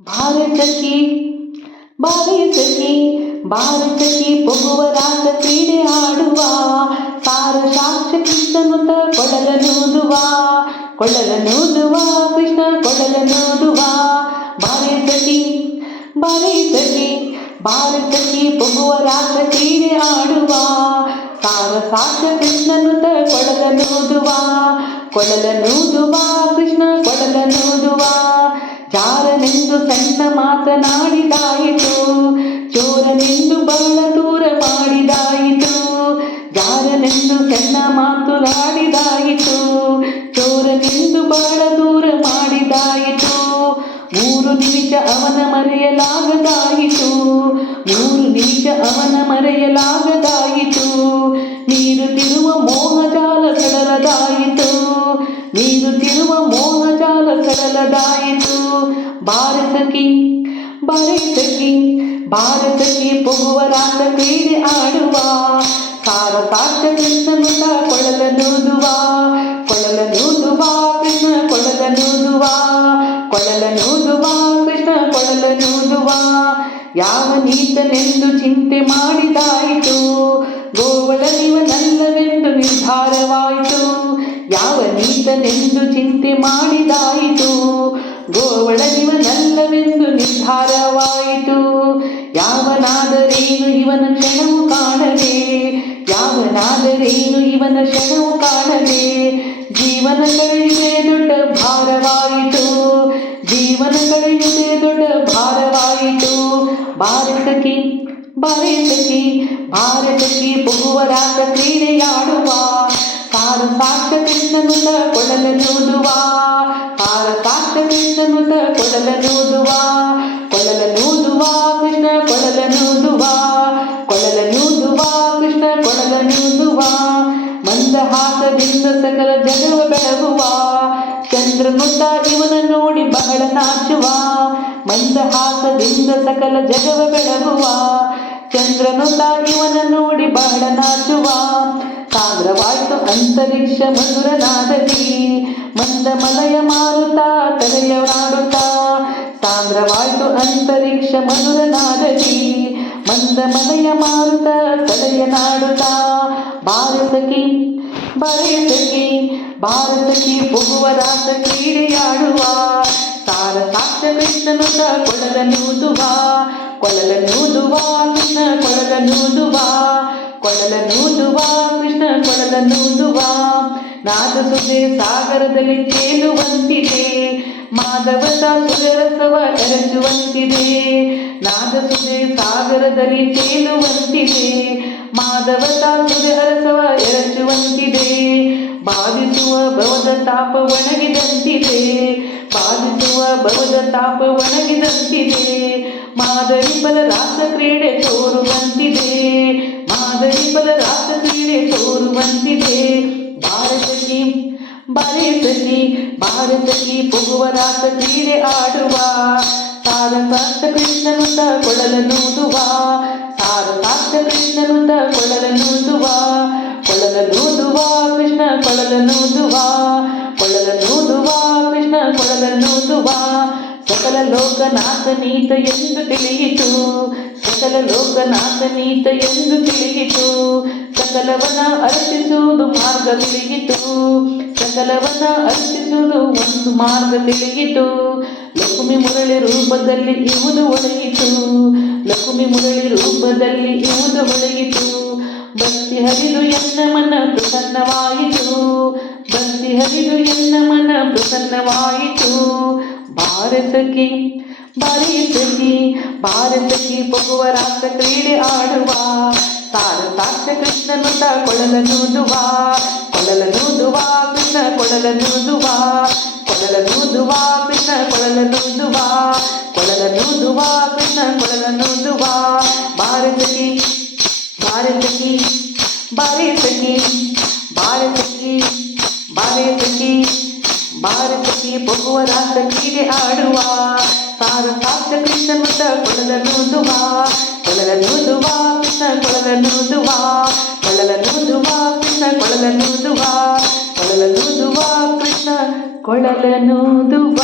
ಭಾರತಕ್ಕೆ ಭಾರತಕ್ಕೆ ಭಾರತಕ್ಕೆ ಪೊಗುವ ರಾಗ ಕ್ರೀಡೆ ಆಡುವ ಸಾರ ಸಾಕ್ಷ್ಯ ಕೃಷ್ಣನುತ ಕೊಡಲನೂದುವ ಕೃಷ್ಣ ಕೊಡಲನೂದುವ ಭಾರತಕ್ಕೆ ಭಾರತಕ್ಕೆ ಭಾರತಕ್ಕೆ ಪೊಗುವ ರಾಗ ಕ್ರೀಡೆ ಆಡುವ ಸಾರ ಸಾಕ್ಷ್ಯ ಕೃಷ್ಣನುತ ಕೊಡಲನೂದುವ ಕೃಷ್ಣ ಕೊಡಲನೂದುವ ಜಾರನೆಂದು ಸಣ್ಣ ಮಾತನಾಡಿದಾಯಿತು ಚೋರನೆಂದು ಬಹಳ ದೂರ ಮಾಡಿದಾಯಿತು ಜಾರನೆಂದು ಸಣ್ಣ ಮಾತನಾಡಿದಾಯಿತು ಚೋರನೆಂದು ಬಹಳ ದೂರ ಮಾಡಿದಾಯಿತು 3 ನಿಮಿಷ ಅವನ ಮರೆಯಲಾಗದಾಯಿತು 3 ನಿಮಿಷ ಅವನ ಮರೆಯಲಾಗದಾಯಿತು ನೀರುತ್ತಿರುವ ಮೋಹಜಾಲ ಸಡಲದಾಯಿತು ನೀರುತ್ತಿರುವ ಮೋಹಜಾಲ ಸಡಲದಾಯಿತು ಭಾರತಕ್ಕೆ ಭಾರತಕ್ಕೆ ಪೊಗುವ ರಾಗ ಕ್ರೀಡೆ ಆಡುವ ಸಾರ ಸಾಕ್ಷ್ಯ ಕೃಷ್ಣನುತ ಕೊಡಲನೂದುವ ಕೃಷ್ಣ ಕೊಡಲನೂದುವ ಕೃಷ್ಣ ಕೊಡಲನೂದುವ ಯಾವ ನೀತನೆಂದು ಚಿಂತೆ ಮಾಡಿದಾಯಿತು ಗೋವಳನಿವನಲ್ಲವೆಂದು ನಿರ್ಧಾರವಾಯಿತು ಯಾವ ನೀತನೆಂದು ಚಿಂತೆ ಮಾಡಿದಾಯಿತು ಗೋವಳನಿವನಲ್ಲವೆಂದು ನಿರ್ಧಾರವಾಯಿತು ಯಾವನಾದರೇನು ಇವನ ಕ್ಷಣವು ಕಾಣದೆ ಯಾವನಾದರೇನು ಇವನ ಕ್ಷಣವು ಕಾಣದೆ ಜೀವನ ಕಳೆಯುವುದೇ ದೊಡ್ಡ ಭಾರವಾಯಿತು ಜೀವನ ಕಳೆಯುವುದೇ ದೊಡ್ಡ ಭಾರವಾಯಿತು ಭಾರತಕ್ಕೆ ಪೊಗುವ ರಾಗ ಕ್ರೀಡೆಯಾಡುವ ಸಾರ ಸಾಕ್ಷ್ಯ ಕೃಷ್ಣನುತ ಕೊಡಲನೂದುವ ಸಾರ ಸಾಕ್ಷ್ಯ ಕೃಷ್ಣನುತ ಕೊಡಲನೂದುವ ಕೃಷ್ಣ ಕೊಡಲನೂದುವ ಕೃಷ್ಣ ಕೊಡಲನೂದುವ ಮಂದಹಾಸದಿಂದ ಸಕಲ ಜಗವ ಬೆಳಗುವ ಚಂದ್ರನುತ ಇವನ ನೋಡಿ ಬಹಳ ನಾಚುವ ಮಂದಹಾಸದಿಂದ ಸಕಲ ಜಗವ ಬೆಳಗುವ ಚಂದ್ರನುತ ಇವನ ನೋಡಿ ಬಹಳ ನಾಚುವ ಸಾಗರವಾಯ್ತು ಅಂತರಿಕ್ಷ ಮಧುರನಾದದಿ ಮಂದಮಲಯ ಮಾರುತ ತಲೆಯನಾಡುತ್ತ ಸಾಗರವಾಯ್ತು ಅಂತರಿಕ್ಷ ಮಧುರನಾದದಿ ಮಂದಮಲಯ ಮಾರುತ ತಲೆಯನಾಡುತ್ತ ಭಾರತಕ್ಕೆ ಪೊಗುವ ರಾಗ ಕ್ರೀಡೆಯಾಡುವ ಸಾರ ಸಾಕ್ಷ್ಯ ಕೃಷ್ಣನುತ ಕೊಡಲನೂದುವ ಕೃಷ್ಣ ಕೊಡಲನೂದುವ ಕೃಷ್ಣ ಕೊಡಲನೂದುವ ನಾದಸುಧೆ ಸಾಗರದಲ್ಲಿ ತೇಲುವಂತಿದೆ ಮಾಧವದ ಸುರರಸವ ಎರಚುವಂತಿದೆ ನಾದಸುಧೆ ಸಾಗರದಲ್ಲಿ ತೇಲುವಂತಿದೆ ಮಾಧವದ ಸುರರಸವ ಎರಚುವಂತಿದೆ ಬಾಧಿಸುವ ಭವದ ತಾಪ ಒಣಗಿದಂತಿದೆ ಬಾಧಿಸುವ ಭವದ ತಾಪ ಒಣಗಿದಂತಿದೆ ಮಾದರಿ ಬಲ ರಾಸ ಕ್ರೀಡೆ ತೋರುವಂತಿದೆ ಮಾದರಿ ಬಲ ರಾಸ ಕ್ರೀಡೆ ತೋರುವಂತಿದೆ ಭಾರತಕ್ಕೆ ಪೊಗುವ ರಾಗ ಕ್ರೀಡೆ ಆಡುವ ಸಾರ ಸಾಕ್ಷ್ಯ ಕೃಷ್ಣನುತ ಕೊಡಲನೂದುವ ಸಾರ ಸಾಕ್ಷ್ಯ ಕೃಷ್ಣನುತ ಕೊಡಲನೂದುವ ಕೃಷ್ಣ ಕೊಡಲನೂದುವ ಕೃಷ್ಣ ಕೊಡಲನೂದುವ ಸಕಲ ಲೋಕನಾಥ ನೀತ ಎಂದು ತಿಳಿಯಿತು ಸಕಲ ಲೋಕನಾಥ ನೀತ ಎಂದು ತಿಳಿಯಿತು ಸಕಲವನ ಅರ್ಪಿಸುವುದು ಮಾರ್ಗ ತಿಳಿಯಿತು ಸಕಲವನ ಅರ್ಪಿಸುವುದು ಒಂದು ಮಾರ್ಗ ತಿಳಿಯಿತು ಲಕ್ಷ್ಮಿ ಮುರಳಿ ರೂಪದಲ್ಲಿ ಇವುದು ಒಳಗಿತು ಲಕ್ಷ್ಮಿ ಮುರಳಿ ರೂಪದಲ್ಲಿ ಇವುದು ಒಳಗಿತು ಭಕ್ತಿ ಹರಿದು ಎನ್ನ ಮನ ಪ್ರಸನ್ನವಾಯಿತು ಭಕ್ತಿ ಹರಿದು ಎನ್ನ ಮನ ಪ್ರಸನ್ನವಾಯಿತು ಭಾರತಕ್ಕೆ ಪೊಗುವ ರಾಗ ಕ್ರೀಡೆ ಆಡುವ ಸಾರ ಸಾಕ್ಷ್ಯ ಕೃಷ್ಣನುತ ಕೊಡಲನೂದುವ ಕೃಷ್ಣ ಕೊಡಲನೂದುವ ಕೃಷ್ಣ ಕೊಡಲನೂದುವ ಕೃಷ್ಣ ಕೊಡಲನೂದುವ ಭಾರತಕ್ಕೆ ಪೊಗುವ ರಾಗ ಕ್ರೀಡೆ ಆಡುವ ಸಾರ ಸಾಕ್ಷ್ಯ ಕೃಷ್ಣನುತ ಕೊಡಲನೂದುವ ಕೃಷ್ಣ ಕೊಡಲನೂದುವ ಕೃಷ್ಣ ಕೊಡಲನೂದುವ ಕೃಷ್ಣ ಕೊಡಲನೂದುವ